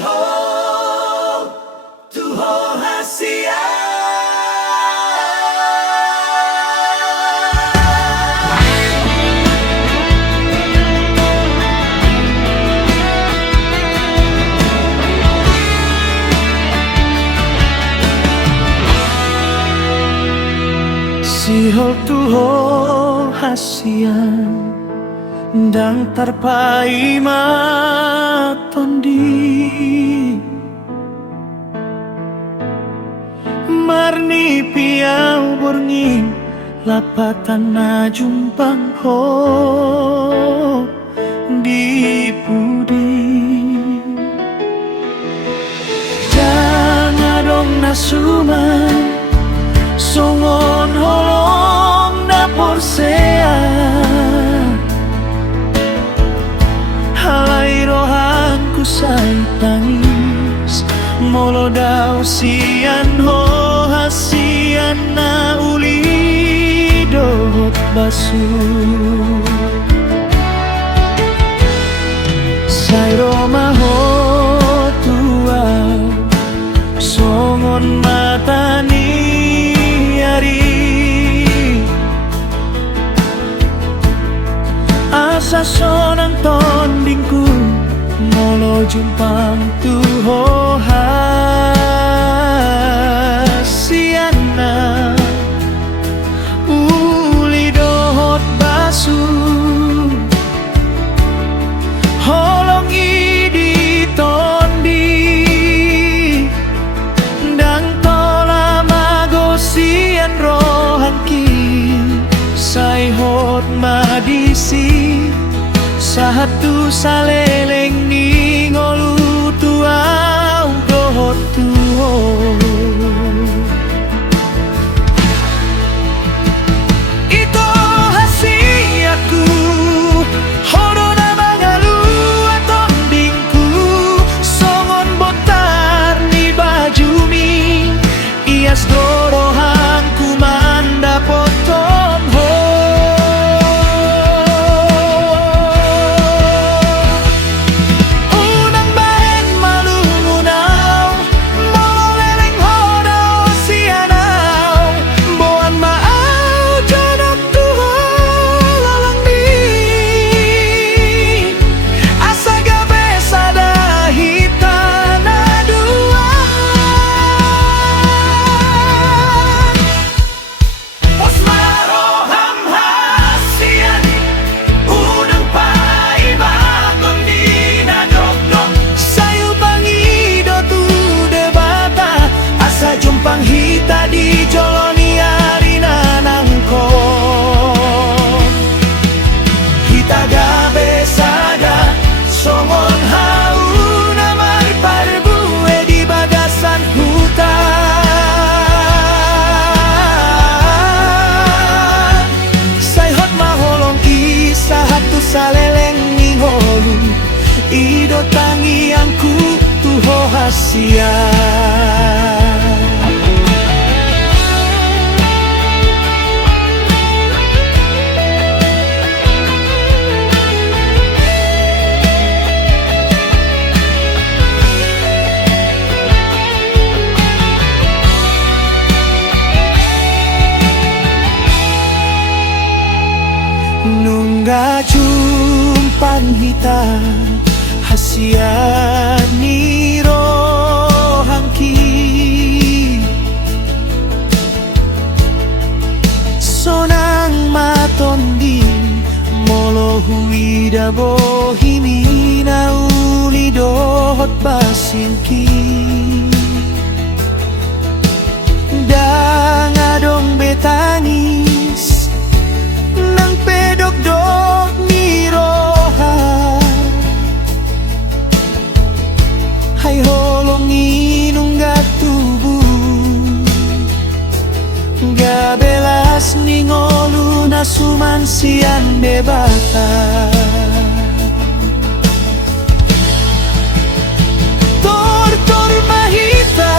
Siho tuho hasia. Siho tuho hasian dang tarpai matondi marni piau borngi lapatan na jumpang ho di pudi jangan dong nasuman songon holong na porsea halai rohanku say tangis molo daw sian ho hasian na uli dohot basu say roma ho tua songon matani asa sonang tondingku molo jumpang tuho hasiana uli dohot basu holong idi tondi dang tola magosian rohanki say hot madisi satu saleleng ni ngolu tua dohot tuho ito hasiaku hodo na mangalu atong dingku songon botar ni bajumi ias dorohanku manda potom ho panghita di joloni arina nangko kita gabe sada somon hau namar parbue di bagasan hutan say hot maholong kisah hatu saleleng ni holu ido tangi angku tuho hasia. Nungga jumpang hita hasian ni rohangki sonang matondi molo huida bohimi na uli dohot basinki dang adong betanis nang pedok dok ni roha hay holong inungga tubuh gabelas ni ngolu nasuman sian bebata tor mahita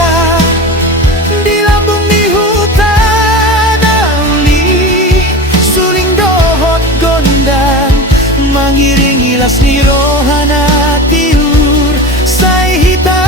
di lambung ni hutan auli suling dohot gondang mangiring ilas ni rohana tiur say hita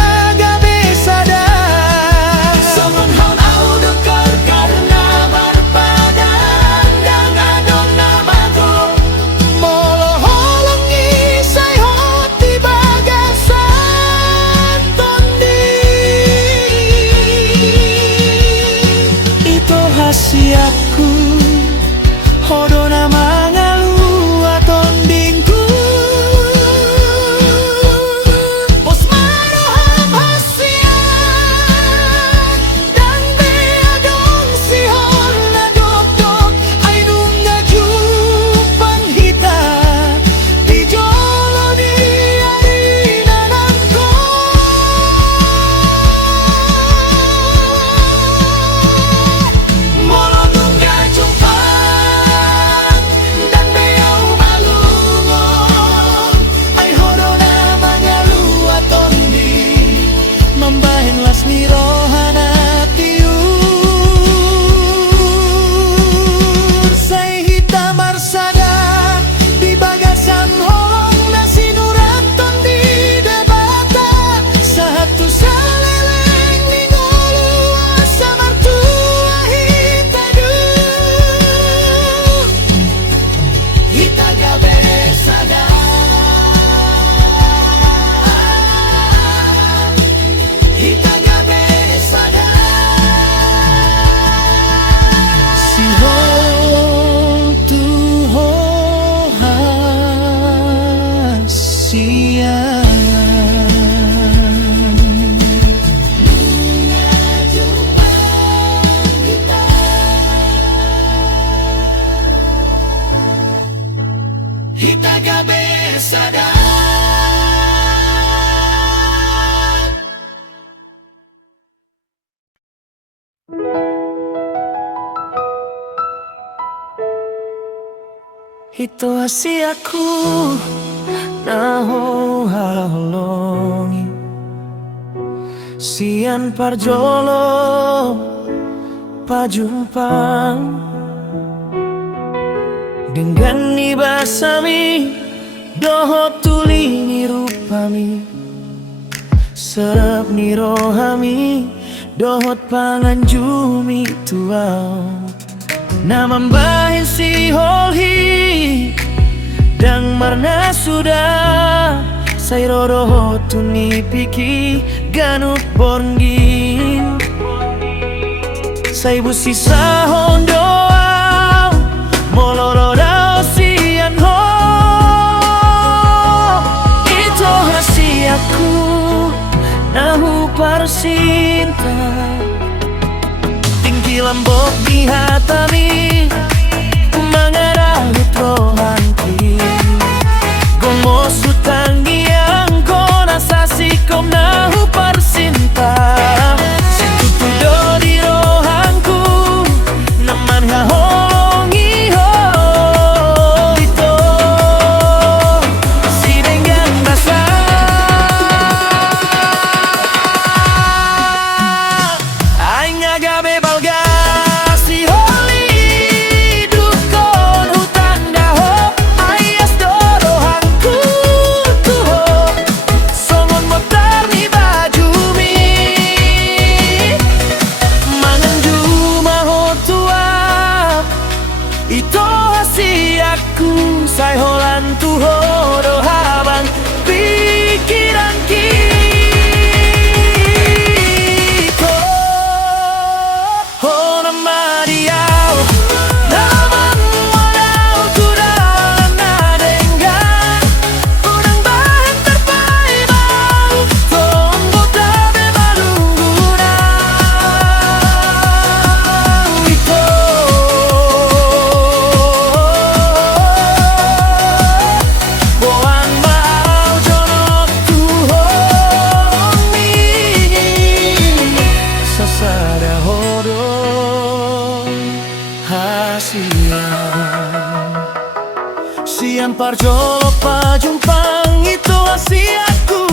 Ito hasiaku nahohalongi sian parjolo pajumpang dengan ibasami dohot tuli ni rupami serap ni rohami dohot panganjumi tuau namambahin si holhi dang marna sudah say roroho tuni piki ganut borngin say busi sahon doa moloro dao sian ho ito hasiaku nahu parsinta tinggi lambok di hatami mengarahut rohanki gomo sutangi yang kona sasikom nahu parsinta situtu dori rohanku naman haholongi ho ito si denggang rasa aing agabe balga ito hasiaku say holan tuho dohabang pikiran kita ho namadiau naman walau kudalan nadengan unang bahan terpai bau tombo tabe balungguna ito sian parjolo pajumpang itu hasiaku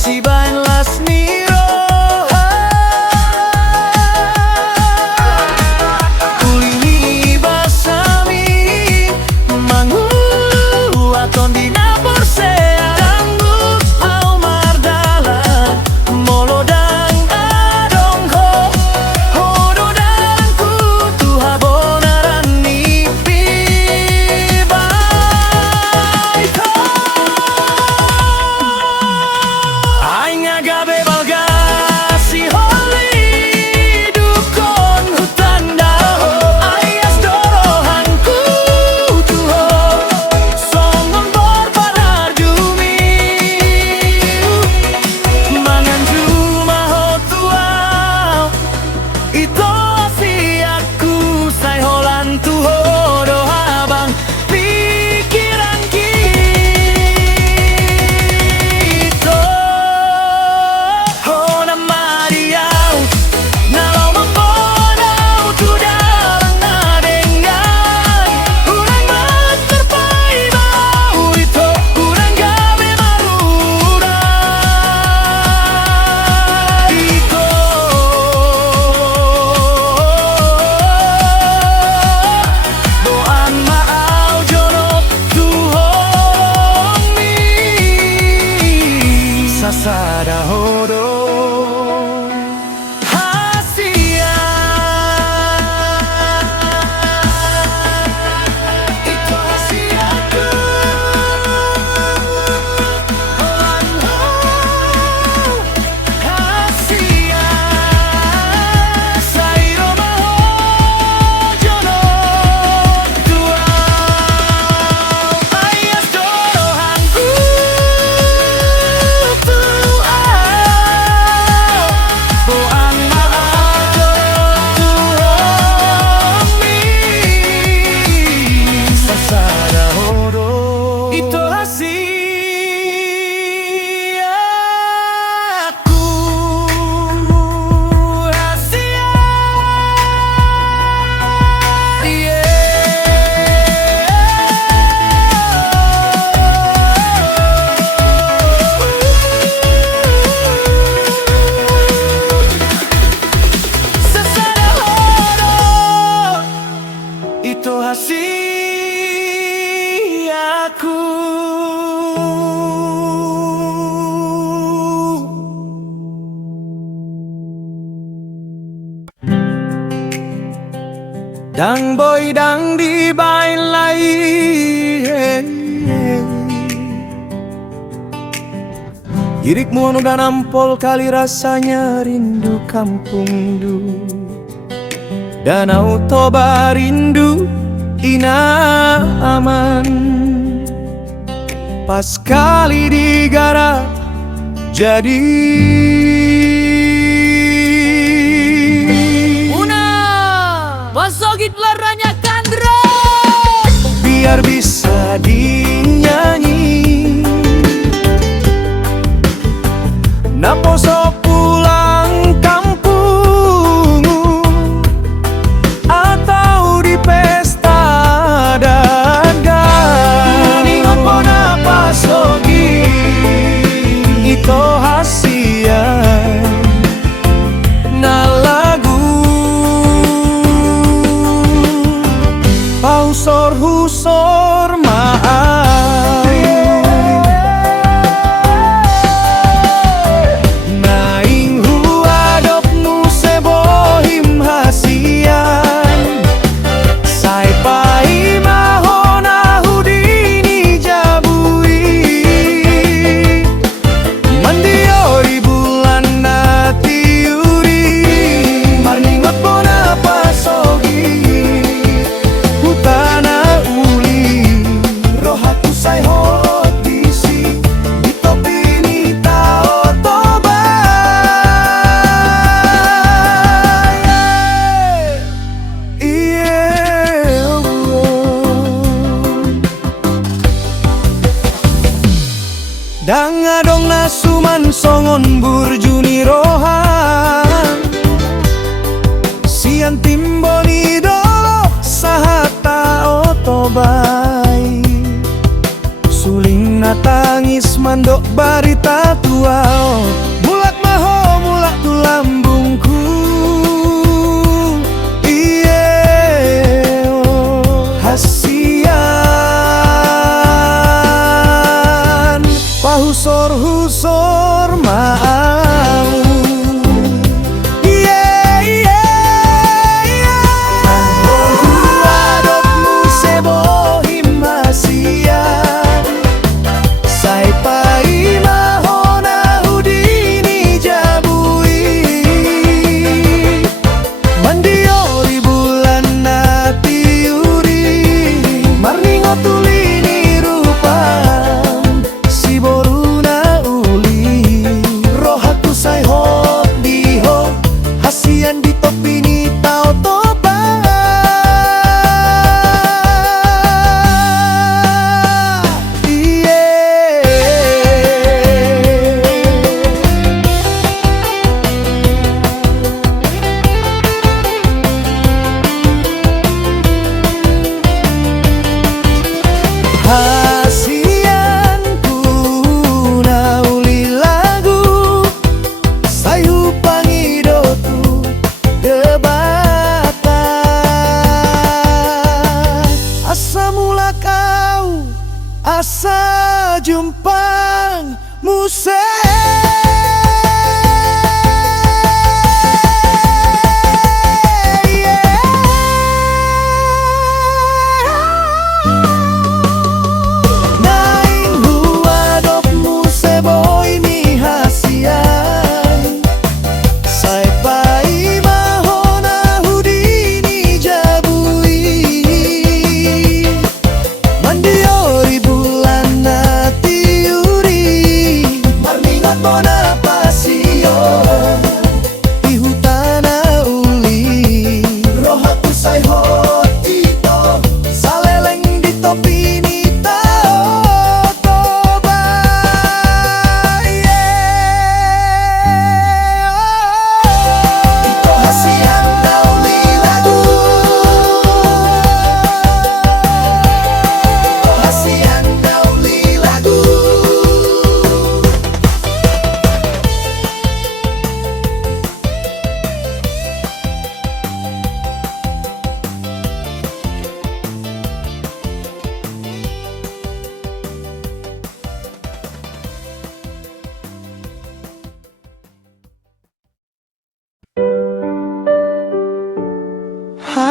si bain las niro kulini basami mangulu aton di nabor sea dangdut au mardala molodang adong ho hodo danku tuha bonaran ni pibai ko aing agabe balga si holi dukon hutan daho ayas dorohanku tuho songon borbarar jumi mangan juma hotuau ito hasiaku say holan tuho dohabang pikiran kita ho namadiau nalau membonau tudalang nadengan urang terpai bau ito urang gawe marura ito doan maau jono tuhong mi sasada hodo hasia itu hasiaku holan ho hasia sayro maho jono tuau ayas dorohanku tuau Dang boy dang di bain lai Girikmu anu dan nampol kali rasanya rindu kampung du Danau Toba rindu ina aman Pas kali digarap jadi Una Basogit laranya kandra biar bisa dinyanyi Naposo pulang kampung atau di pesta dagang Ningon po na pasogi ito hasian na lagu pausor-husor maaf Dang adong nasuman songon burjuni rohan Sian timboni dolo sahata otobay Suling natangis mandok barita tuao Mulak maho mulak tu lambungku Iye hasian Pahusor-husor mau Adopmu sebohim hasian Sai pai mahona hudini jabui Mandiori bulan natiuri Marningo tulini rupam Si boruna uli Rohaku say hot di ho Hasian di topi ni tao toba Hasianku na uli lagu sayu pangidotu debata asa mula kau asa jumpang muse Bona pasio di hutana uli rohaku say hot ito saleleng di topi ni tao toba ito hasian na uli lagu ito hasian na uli lagu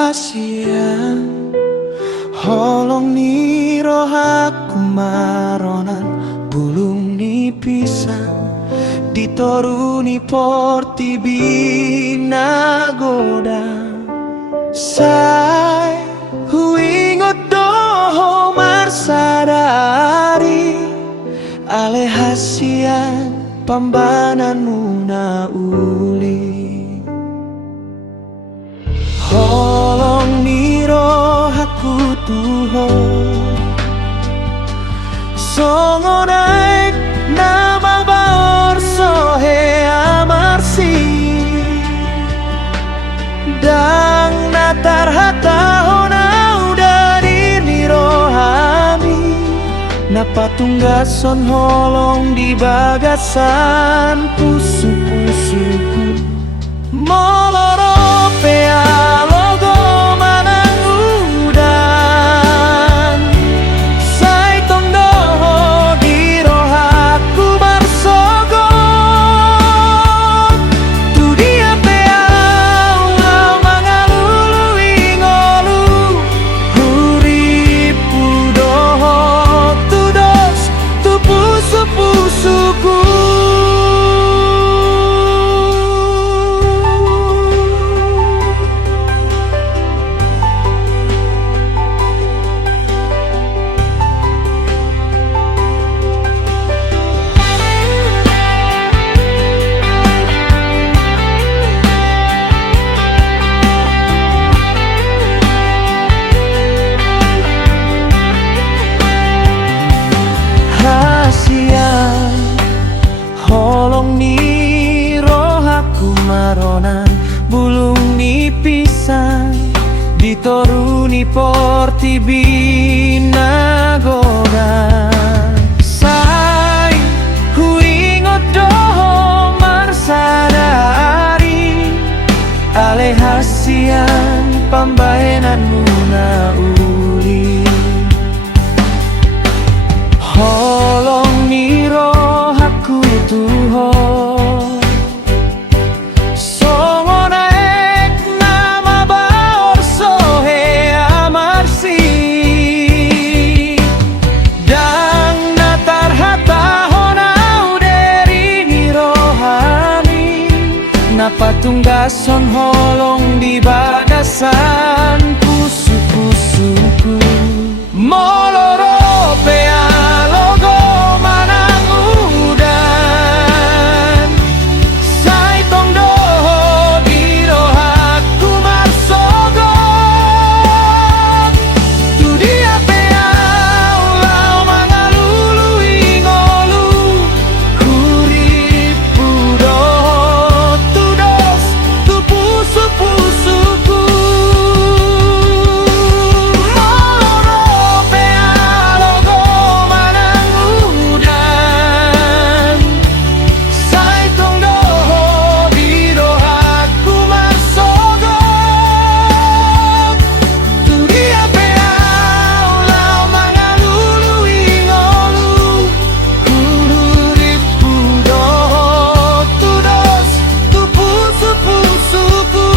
rahasia holong ni rohaku maronan bulung ni pisang ditoruni porti bina goda sai huingot doho marsadari ale hasian pambananmu na uli holong ni rohaku tuho songo naik nama baor sohe amarsi dang natar hata honau dari ni rohami napa tunggason holong di bagasan pusu-pusuku moloro pea logo manang udan sai tong doho di rohaku marsogot tu dia pea ulau mangalului ngolu huripu doho tu dos tu pusu-pusuku holong ni rohaku maronan bulung ni pisang ditoruni porti bina godan sai huingot doho marsadari ale hasian pambaenanmu na uli holong ni rohaku tuho songo naik nama baor sohe amarsi dang natar hata honau dari ni rohani napa tunggason holong di bagasan pusu-pusuku moloro pea logo manang udan sai tong doho di rohaku marsogot tu dia pea ulau mangalului ngolu huripu doho tu dos tu pusu-pusuku moloro pea logo manang udan sai tong doho di rohaku marsogot tu dia pea ulau mangalului ngolu huripu doho tu dos tu pusu-pusuku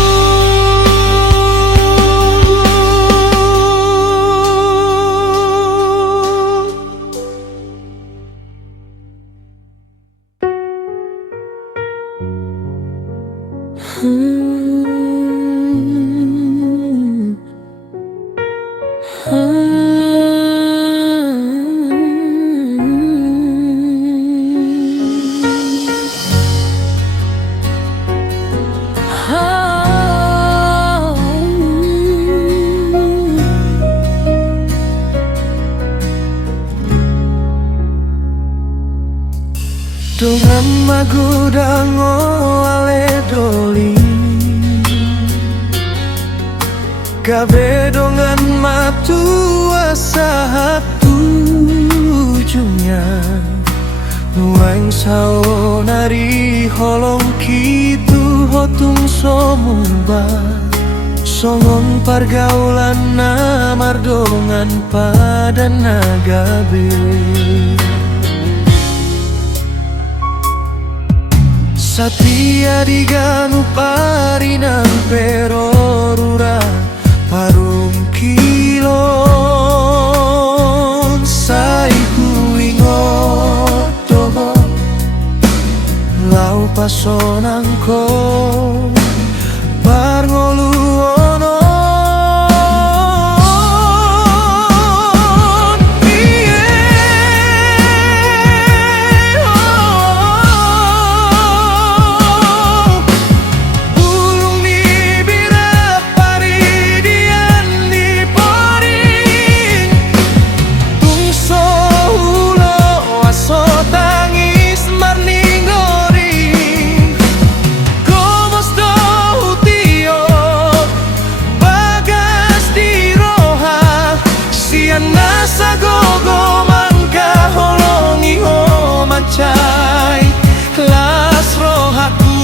Dengan magudango ale doli kabe dongan matu asa tujunya nuang sao nari holong kitu hotung somumba songon pargaulan namardongan pada nagabe Satria diganu parinan perorura pesonanku Barngoluono Nasa gogo mangka holongi ho mancai las rohaku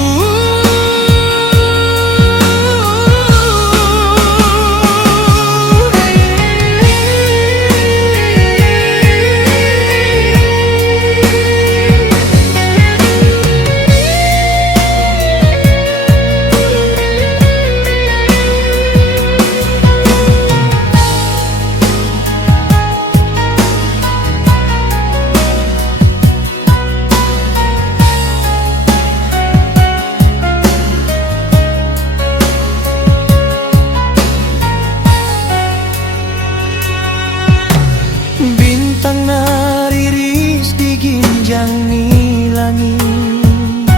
Bintang nariris di ginjang ni langit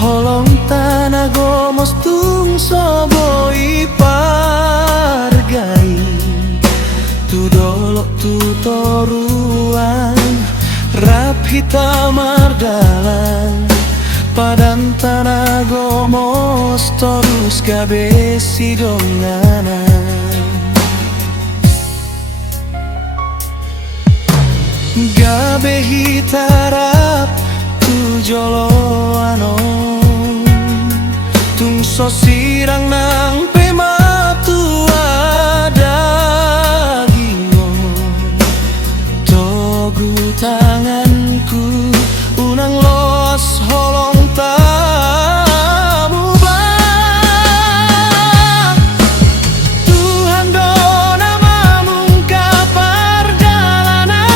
Holong tanah gomos tung soboi pargai Tu dolok tu toruan Rap hitam ardalan Padan tanah gomos torus gabesi donganan Gabe hitarap tu jolo anon Tung so sirang nang pema tu ada gingon Togu tanganku unang los holong tamu bang Tuhan dona mamungka perjalanan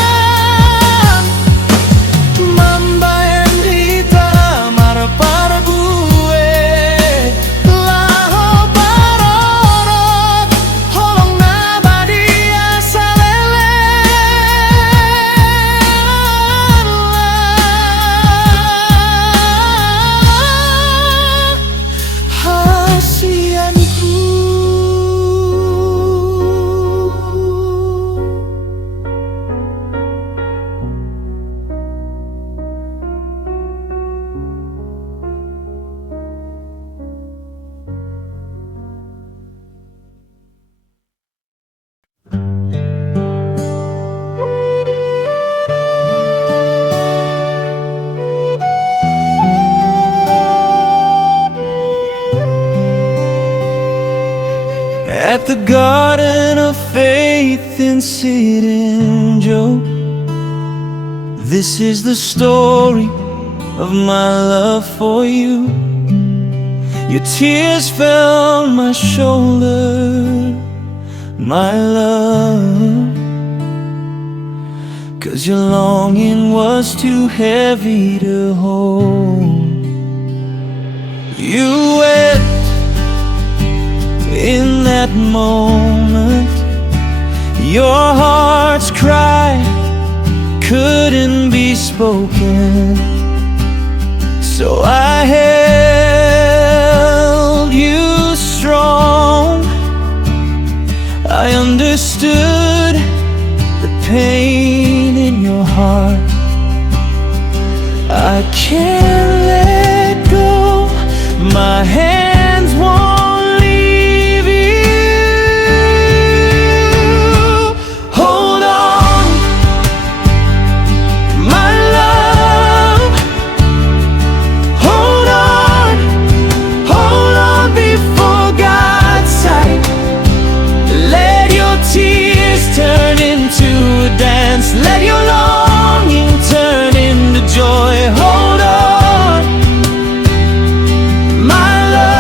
Mambayan hitam arpar gue Laho parorot holong nabadi asalele At the Garden of Faith in Sirinjo, this is the story of my love for you. Your tears fell on my shoulder, my love, 'cause your longing was too heavy to hold. You wept in that moment, your heart's cry couldn't be spoken. So I held you strong. I understood the pain in your heart. I can't let go, my hands won't let your longing turn into joy. Hold on, my love.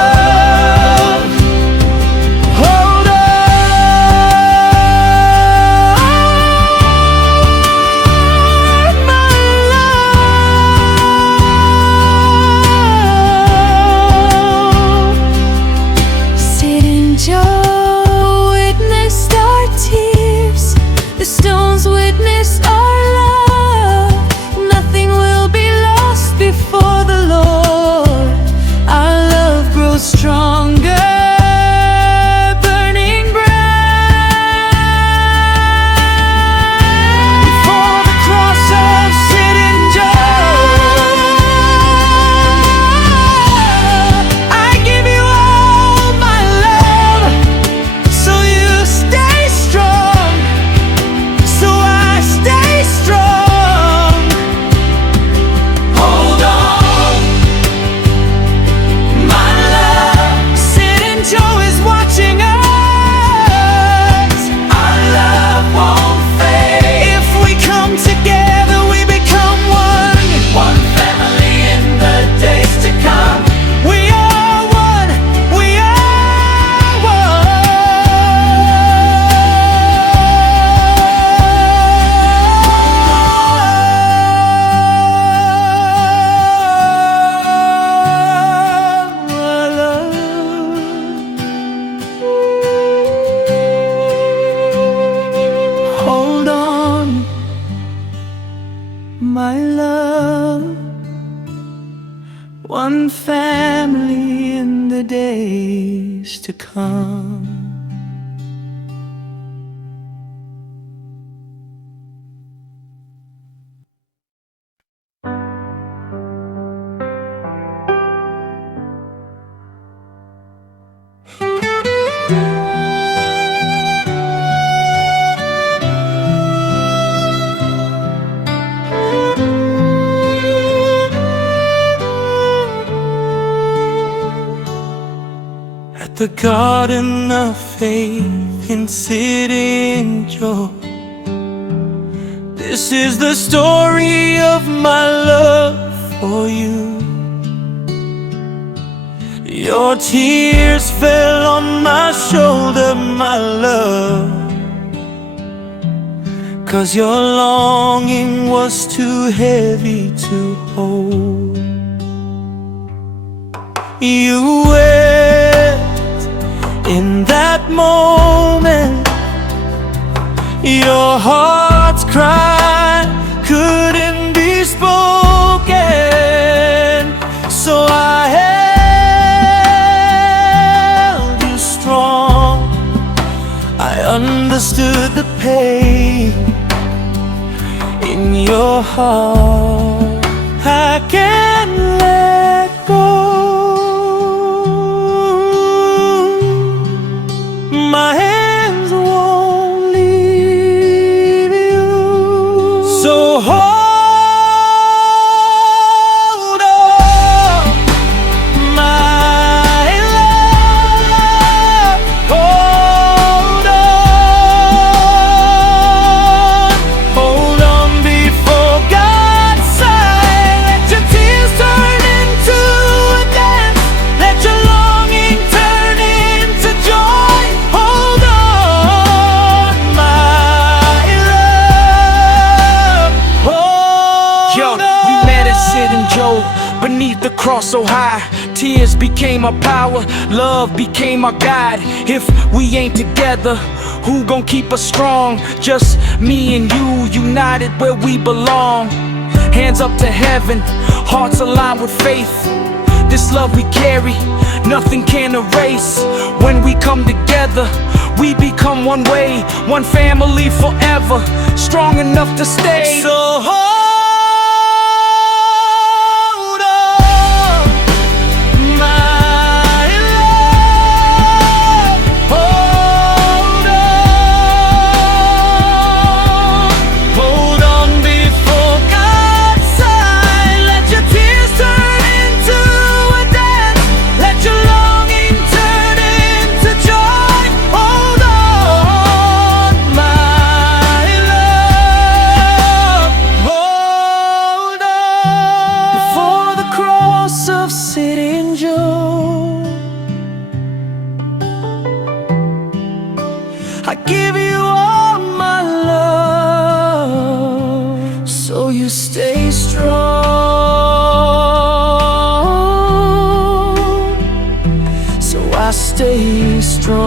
love, one family in the days to come. At the Garden of Faith in Sitting Joe, this is the story of my love for you. Your tears fell on my shoulder, my love, 'cause your longing was too heavy to hold. You wept in that moment, your heart's cry couldn't be spoken, so I held you strong. I understood the pain in your heart. I can't let go. My hands won't leave you. So hold on, my love. Hold on before God's sign. Let your tears turn into a dance. Let your longing turn into joy. Hold on, my love. Yo, we met at Sitting Joe, beneath the cross so high. Tears became our power, love became our guide. If we ain't together, who gon' keep us strong? Just me and you, united where we belong. Hands up to heaven, hearts aligned with faith. This love we carry, nothing can erase. When we come together, we become one way, one family forever, strong enough to stay. So hold on, my love. Hold on before God's sign. Let your tears turn into a dance. Let your longing turn into joy. Hold on, my love. Hold on. Before the cross of Sitting Joe, I give you all my love, so you stay strong. So I stay strong.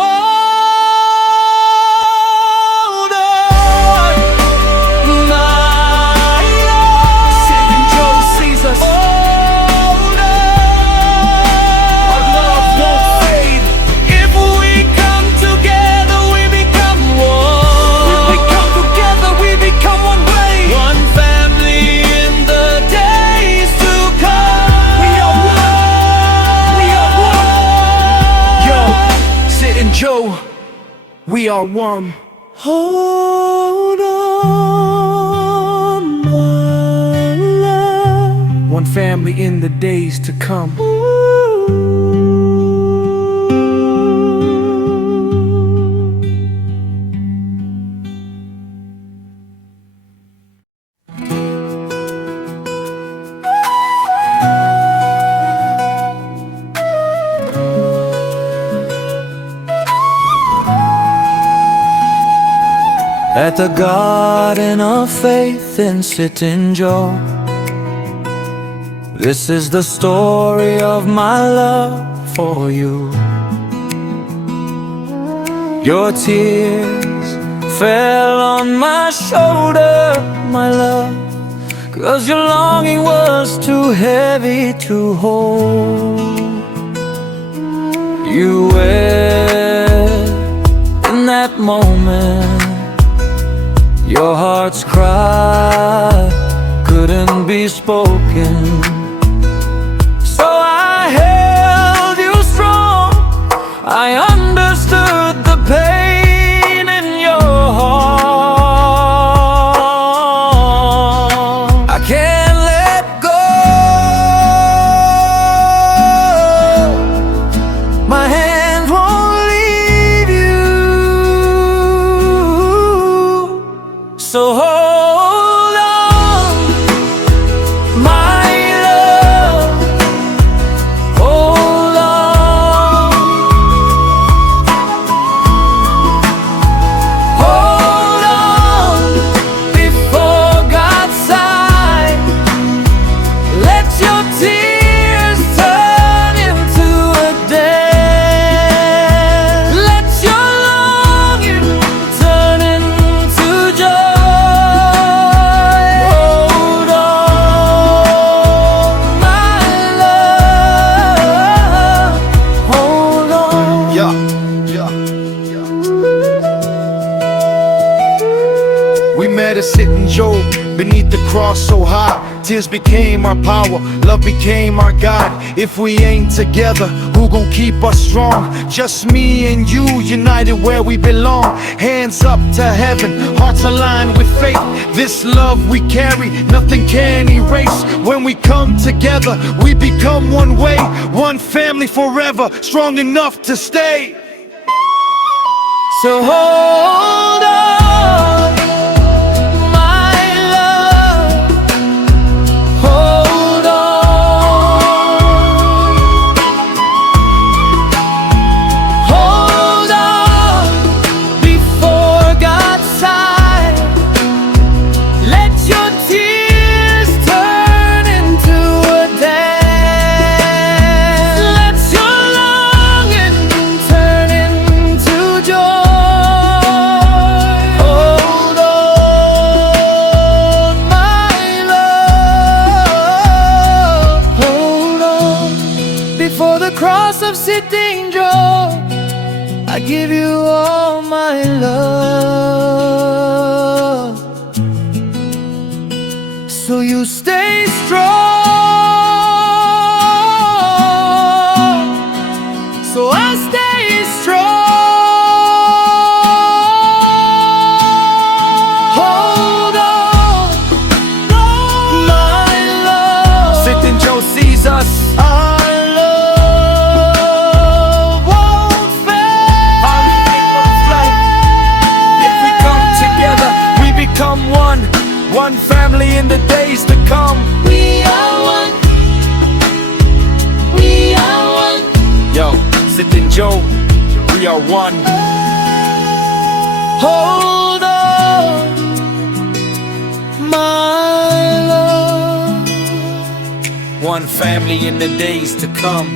Hold on, my love. Sitting Joe sees us, Hold on. our love won't fade. If we come together, we become one. If we come together, we become one way. One family in the days to come. We are one. We are one. Yo, Sitting Joe, we are one. Hold on, my love. One family in the days to come. At the Garden of Faith in Sitting Joe, this is the story of my love for you. Your tears fell on my shoulder, my love, 'cause your longing was too heavy to hold. You wept in that moment, your heart's cry couldn't be spoken. So I held you strong, I understood the pain in your heart. I can't let go, my hand won't leave you. So hold on, my love, hold on. Hold on before God's sight. Let your tears turn into a dance. Let your longing turn into joy. Hold on, my love. Hold on. Yeah, yeah, yeah. We met at sitting Job beneath the cross so high. Tears became our power, love became our God. If we ain't together, who gon' keep us strong? Just me and you, united where we belong. Hands up to heaven, hearts aligned with faith. This love we carry, nothing can erase. When we come together, we become one way, one family forever, strong enough to stay. So hold on, my love, hold on. Hold on before God's sight. Let your tears turn into a dance. Let your longing turn into joy. Hold on, my love, hold on. Before the cross of sitting Job, I give you all my love. So you stay strong, so I stay strong. Hold on, my love. Sitting Joe sees us. Our love won't fail. If we come together, we become one. One family in the days to come. We are one. We are one. Yo, Sitting Joe, we are one. Hold on, my love. One family in the days to come.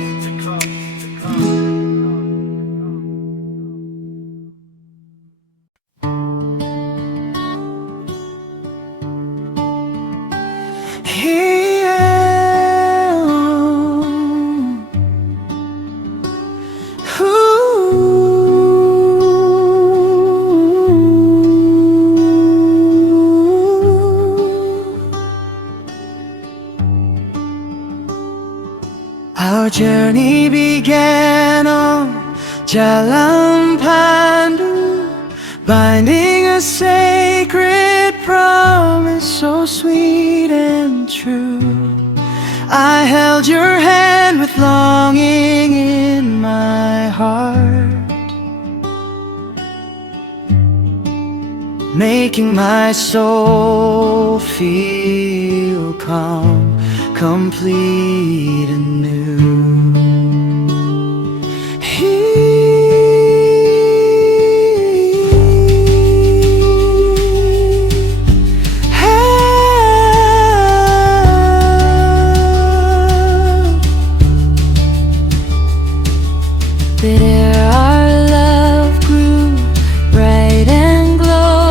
Our journey began on Jalan Pandu, binding a sacred promise so sweet and true. I held your hand with longing in my heart, making my soul feel calm, complete and new. But ere our love grew bright and glowing,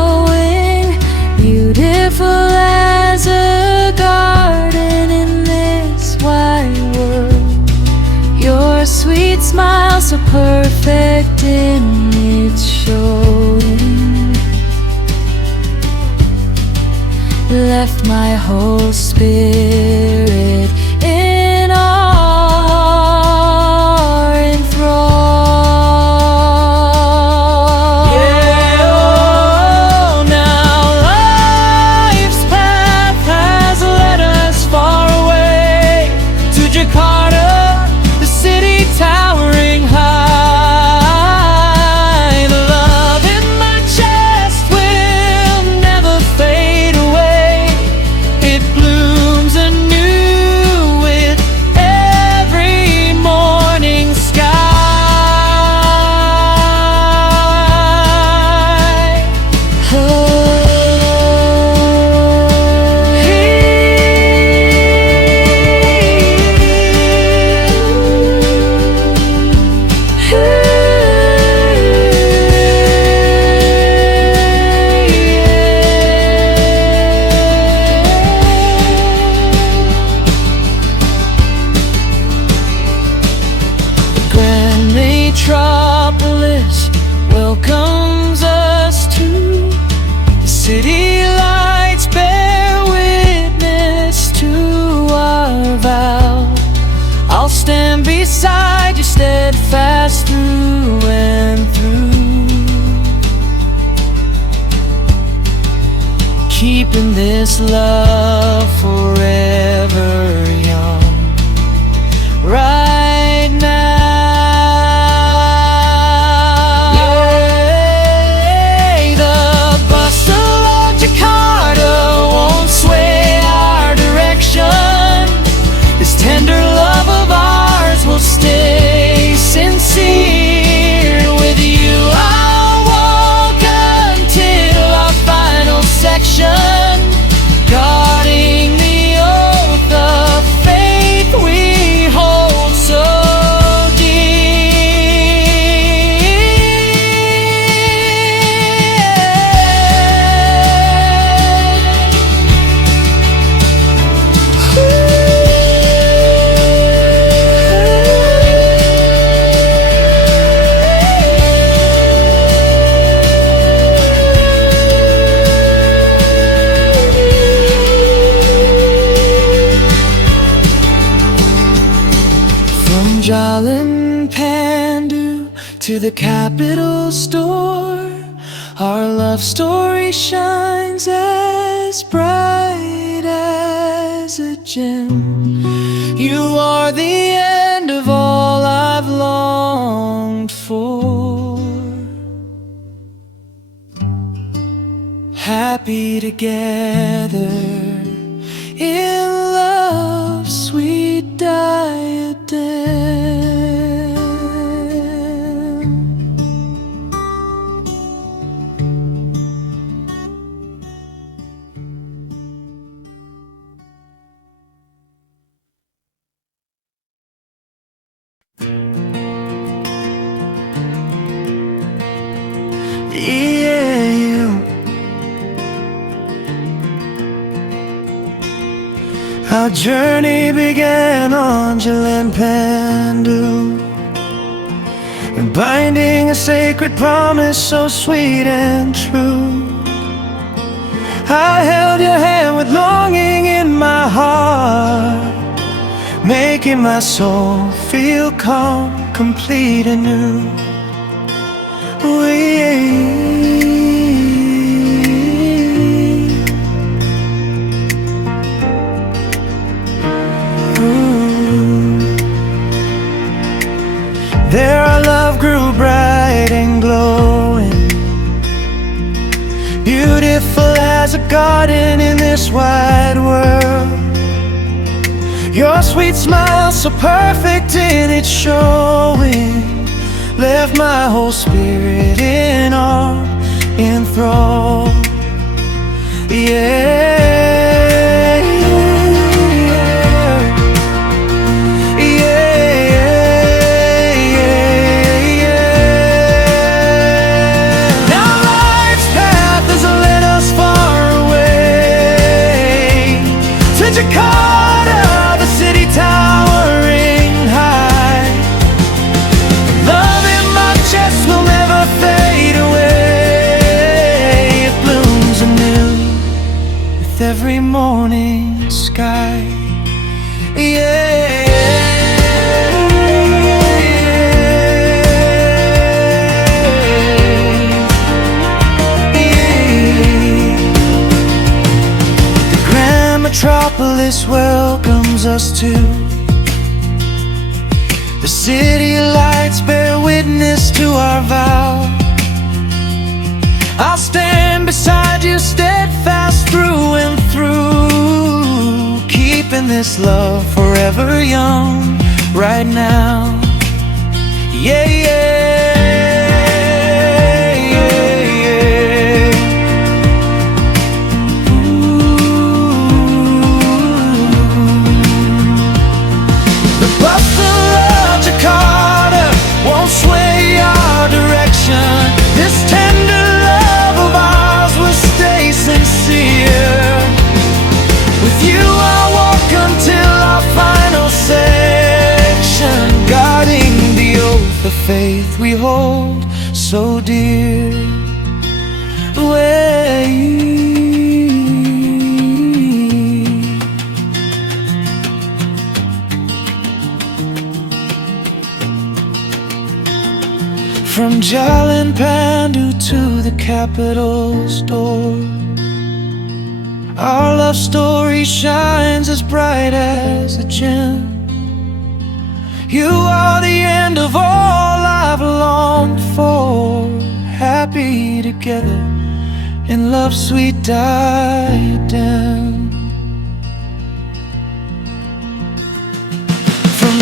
left my whole spirit in awe enthralled. Yeah, oh, now life's path has led us far away to Jakarta, the city towering high. The love in my chest will never fade away. It blooms anew with every morning sky. Grand metropolis welcomes us to the city lights bear witness to our vow. I'll stand beside you steadfast through and through, keeping this love forever young. Right now, yeah, the bustle of Jakarta won't sway our direction. This tender love of ours will stay sincere. With you I'll walk until our final section, guarding the oath of faith we hold so From Jalan Pandu to the Capitol store, our love story shines as bright as a gem. You are the end of all I've longed for. Happy together in love's sweet diadem. Yeah. Our journey began on Jalan Pandu, and binding a sacred promise so sweet and true. I held your hand with longing in my heart, making my soul feel calm, complete and new. There our love grew bright and glowing, beautiful as a garden in this wide world. Your sweet smile, so perfect in its showing, left my whole spirit in awe, enthralled. Yeah. Jakarta, the city towering high. Love in my chest will never fade away. It blooms anew with every morning sky. Yeah. The grand metropolis welcomes us to. The city lights bear witness to our vow. I'll stand beside you steadfast through and through, keeping this love forever young right now. Yeah, yeah, yeah, yeah. Ooh. The bustle of Jakarta won't sway our direction. This tender love of ours will stay sincere. With you I'll walk until our final section, guarding the oath of faith we hold so dear. Where from Jalan Pandu to the Capitol store, our love story shines as bright as a gem. You are the end of all I've longed for, happy together in love's sweet diadem. From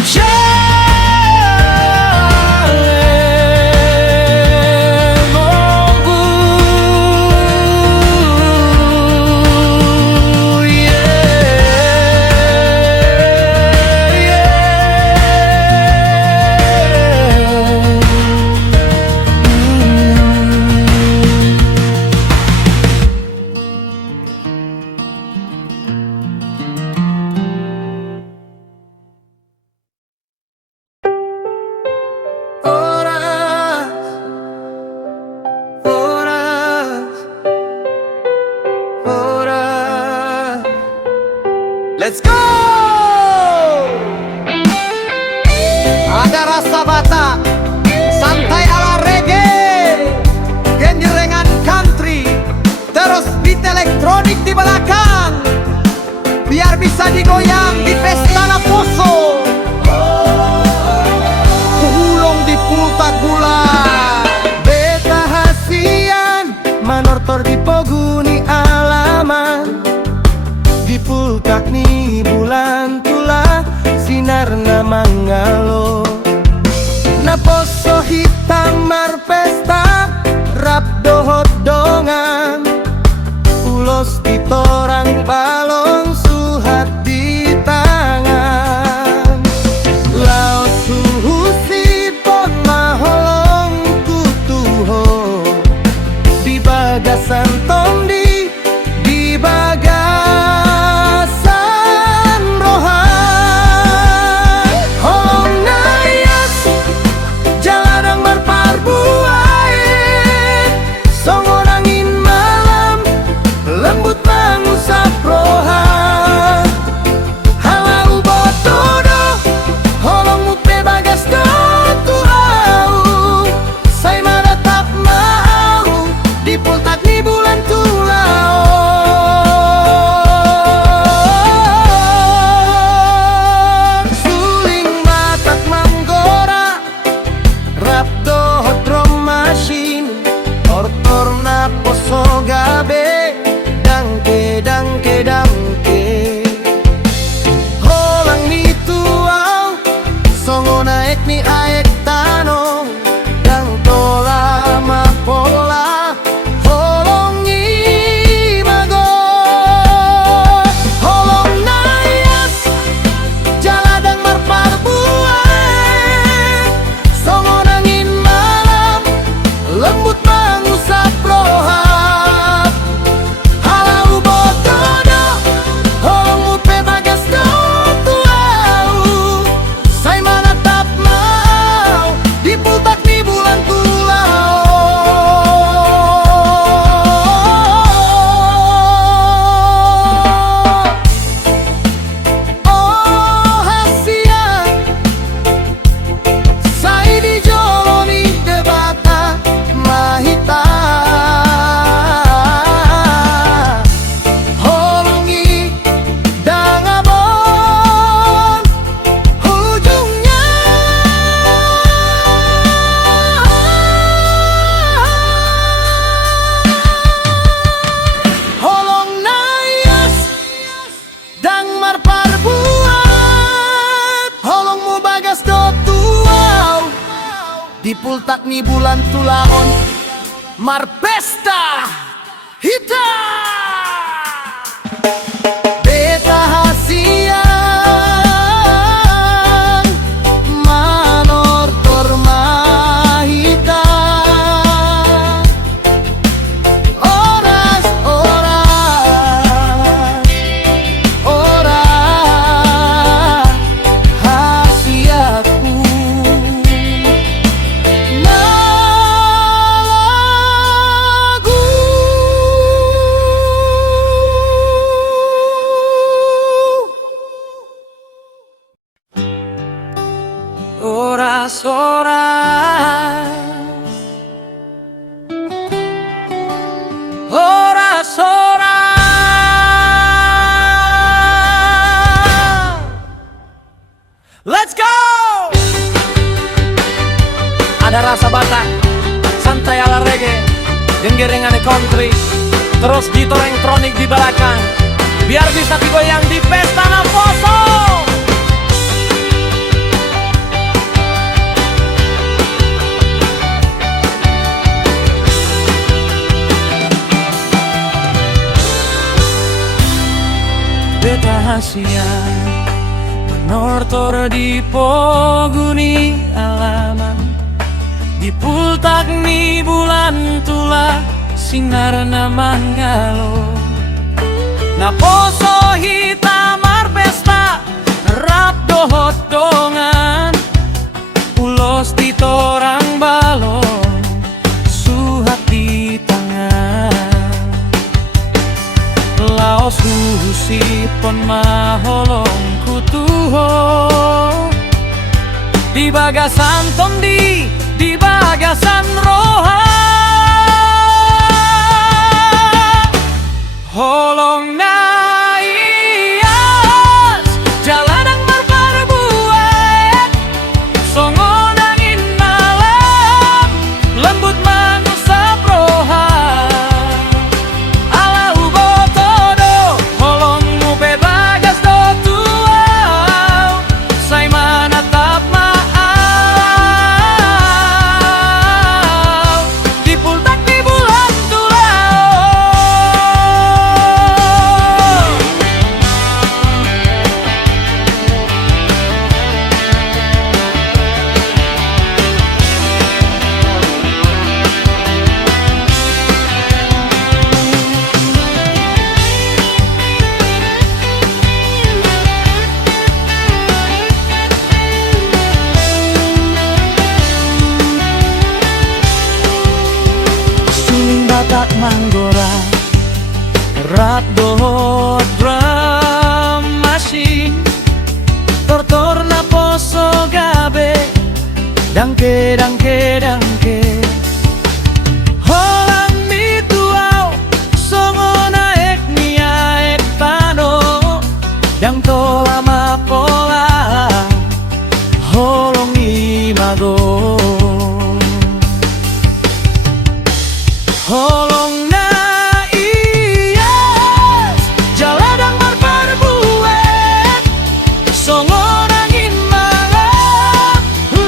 let's go! Ada rasa Batak, santai ala reggae, genjerengan country, terus beat elektronik di belakang, biar bisa digoyang di pesta na poso. Hulong di pulta gula, beta hasian, manortor di poguni alaman. Di pulkak ni bulan tula sinar na mangalo, na poso hitam marpesta rap dohot dongan, ulos di torang balong suhat di tangan. Laos suhu sipon maholong kutuho, di bagasan tondi, di bagasan di pultak ni bulan tulaon marpesta hita beta hasiang manor tormahita oras hasiaku malagu Let's go! Ada rasa Batak, santai ala reggae, genggerengan country, terus gitar elektronik di belakang, biar bisa digoyang di pesta Naposo. Beta hasiang menortor di poguni alaman di pultak ni bulan tula sinar na manggalo Naposo hita marpesta rap dohot dongan ulos di torang balon suhat di tangan laos susipon maholong kutuho di bagasan tondi di bagasan roha holong na ias jaladang berperbuat songon angin malam lembut manusia proha ala ubotodo holong mupe bagas do tuau say manatap maaw di pultak di bulan tulau suling Batak manggora rap dohot drum machine tortor Naposo gabe dangke holang mituau songona ek nia ek tano dang tolama pola holong imago holong na ias jaladang berperbuat songon angin malam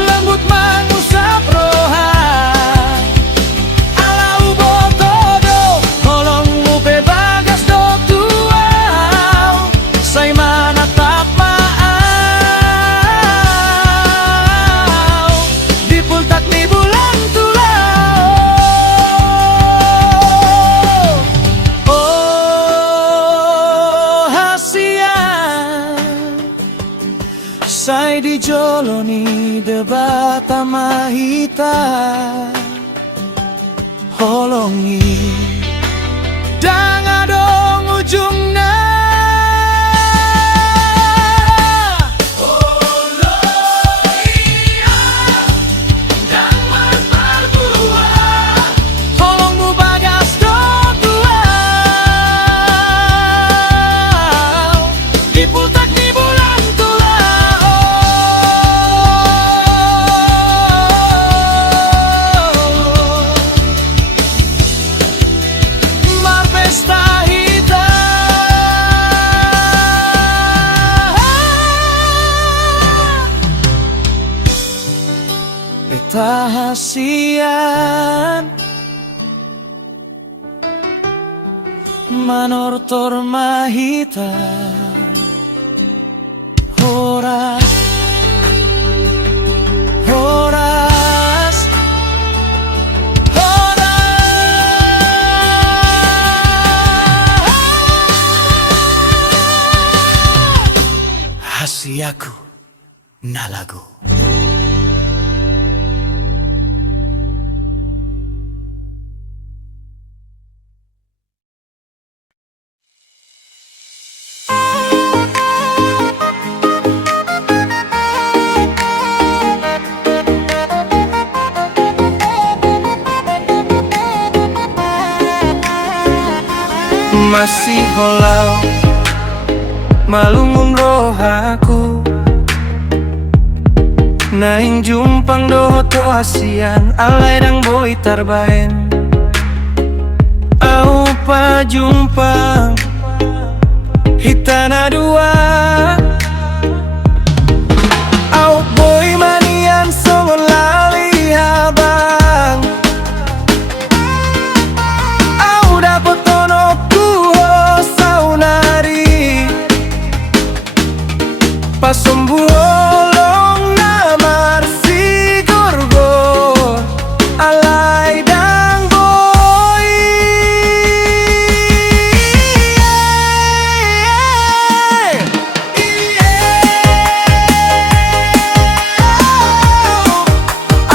lembut manusia proha ala ubotodo holong mupe bagas do tuau say manatap maaw di pultak ni bulan tulau say di joloni debat mahita holongi dang adong ujungna holong mu bagas do tuau di pultak ni bulan tulau hasian Manortor mahita Horas Horas Hasiaku na lagu. Masih holau malungun rohaku Naing jumpang doho to asian alai dang boy tarbaen Au pa jumpang hitana dua Au boy manian songon lali habang Au dapet tonoku saunari Pasombuolong namar si gorgon alai dang boy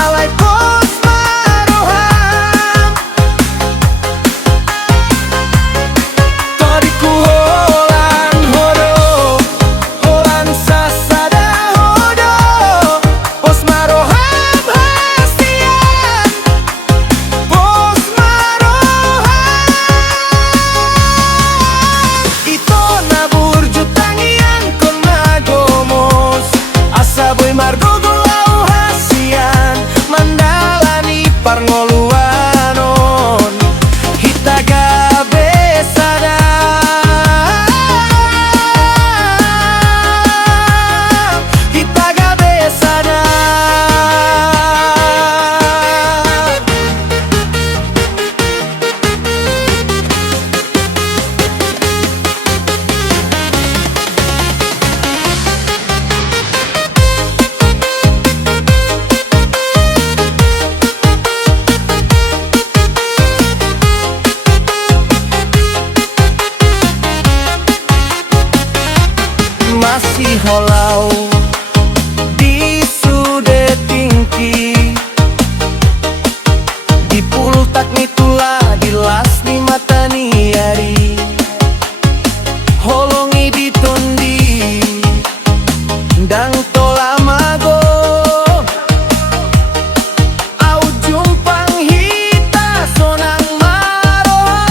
alai pos maroham toriku holan horo holan sasada hodo pos maroham hasian pos maroham ito nabur jutangian kon magomos asa boy margogo au hasian mandalani parngoluanon hitaga besada hitaga besada masih holau di sude tingki di pultak nitula di las ni mata ni ari holongi ditondi dang tolamago au jumpang hita sonang maroa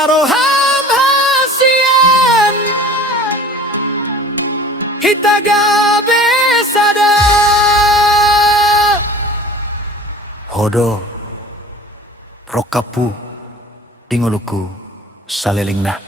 Maroham hasian Hitagabe sada Hodo Rokapu Dinguluku Salilingna